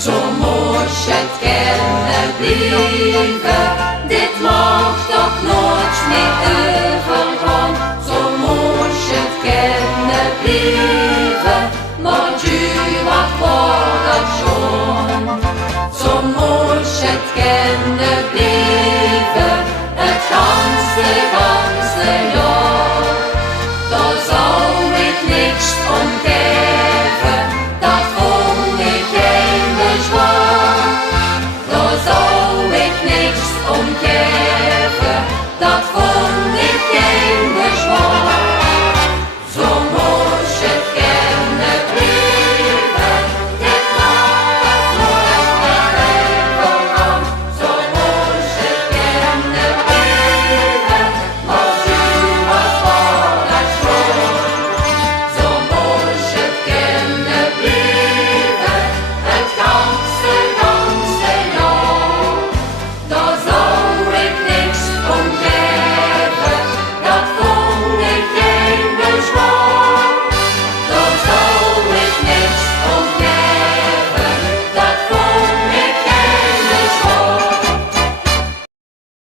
Zo moest het kunnen blijven, dit mag toch nooit meer overgaan. Zo moest het kunnen blijven, maar u wat wordt dat schon. Zo moest het kunnen blijven, het ganse jaar. Daar zou ik niks om geven, dat vond ik geen bezwaar. Daar zou ik niks om geven, dat vond